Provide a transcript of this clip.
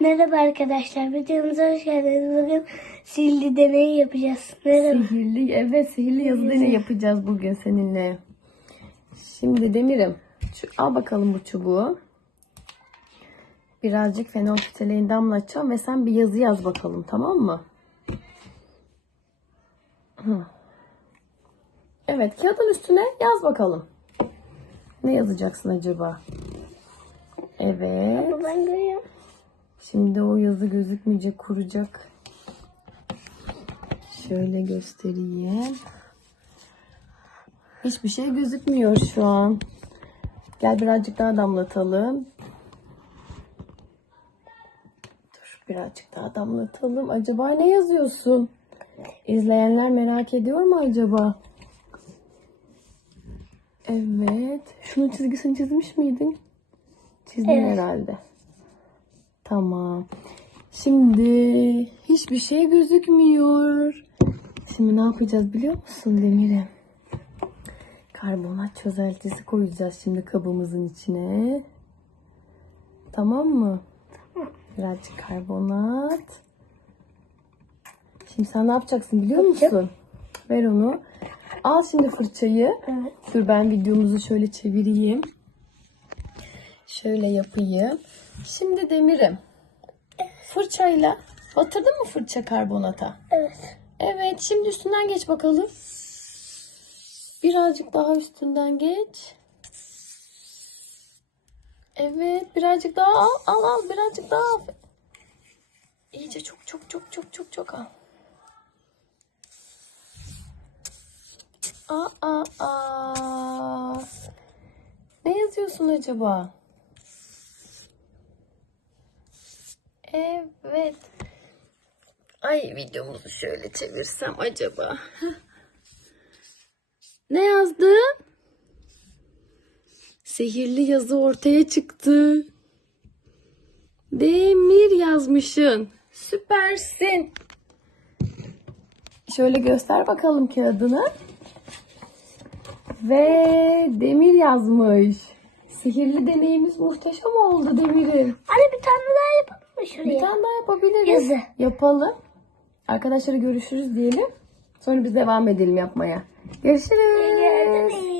Merhaba arkadaşlar. Videomuza hoş geldiniz. Bugün sihirli deney yapacağız. Merhaba. Sihirli, evet sihirli yazı deney yapacağız bugün seninle. Şimdi Demir'im, şu, al bakalım bu çubuğu. Birazcık fenolftaleğini damlatacağım ve sen bir yazı yaz bakalım tamam mı? Evet kağıdın üstüne yaz bakalım. Ne yazacaksın acaba? Evet. Ben. Şimdi o yazı gözükmeyecek, kuracak. Şöyle göstereyim. Hiçbir şey gözükmüyor şu an. Gel birazcık daha damlatalım. Dur birazcık daha damlatalım. Acaba ne yazıyorsun? İzleyenler merak ediyor mu acaba? Evet. Şunun çizgisini çizmiş miydin? Çizdin Evet. herhalde. Tamam. Şimdi hiçbir şey gözükmüyor. Şimdi ne yapacağız biliyor musun Demir'im? Karbonat çözeltisi koyacağız şimdi kabımızın içine. Tamam mı? Birazcık karbonat. Şimdi sen ne yapacaksın biliyor musun? Ver onu. Al şimdi fırçayı. Evet. Dur ben videomuzu şöyle çevireyim. Şöyle yapayım. Şimdi Demir'im. Fırçayla batırdın mı fırça karbonata? Evet. Evet şimdi üstünden geç bakalım. Birazcık daha üstünden geç. Evet birazcık daha al al al birazcık daha al. İyice çok çok çok çok çok çok al. Aa, aa, aa. Ne yazıyorsun acaba? Evet. Ay videomuzu şöyle çevirsem acaba. Ne yazdın? Sihirli yazı ortaya çıktı. Demir yazmışsın. Süpersin. Şöyle göster bakalım kağıdını. Ve demir yazmış. Sihirli deneyimiz muhteşem oldu Demir'im. Anne bir tane daha yapalım mı Bir şuraya? tane daha yapabiliriz. Yazı. Yapalım. Arkadaşlara görüşürüz diyelim. Sonra biz devam edelim yapmaya. Görüşürüz. Görüşürüz.